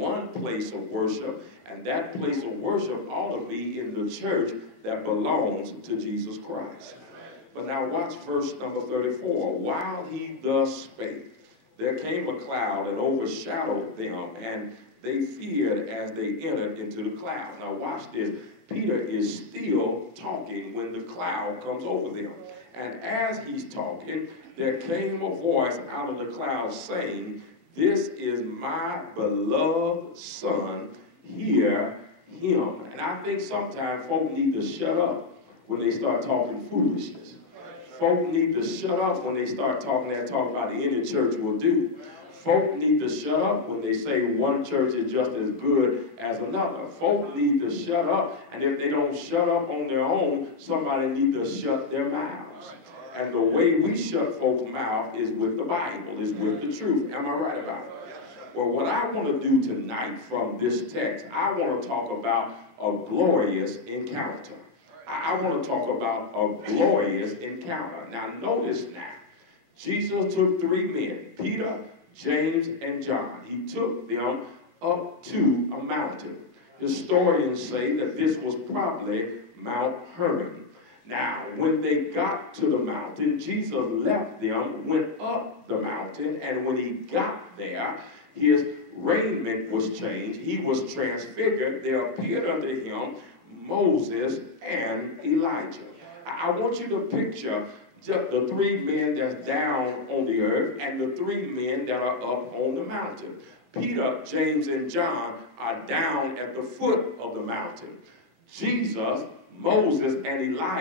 one place of worship, and that place of worship ought to be in the church that belongs to Jesus Christ. But now watch verse number 34. While he thus spake, there came a cloud and overshadowed them, and they feared as they entered into the cloud. Now watch this. Peter is still talking when the cloud comes over them. And as he's talking, there came a voice out of the cloud saying, "This is my beloved Son, hear him." And I think sometimes folk need to shut up when they start talking foolishness. Folk need to shut up when they start talking that talk about any church will do. Folk need to shut up when they say one church is just as good as another. Folk need to shut up, and if they don't shut up on their own, somebody need to shut their mouths. And the way we shut folks' mouth is with the Bible, is with the truth. Am I right about it? Well, what I want to do tonight from this text, I want to talk about a glorious encounter. I want to talk about a glorious encounter. Now, notice now, Jesus took three men, Peter, James, and John. He took them up to a mountain. Historians say that this was probably Mount Hermon. Now, when they got to the mountain, Jesus left them, went up the mountain, and when he got there, his raiment was changed. He was transfigured. There appeared unto him Moses and Elijah. I want you to picture just the three men that's down on the earth and the three men that are up on the mountain. Peter, James, and John are down at the foot of the mountain. Jesus, Moses, and Elijah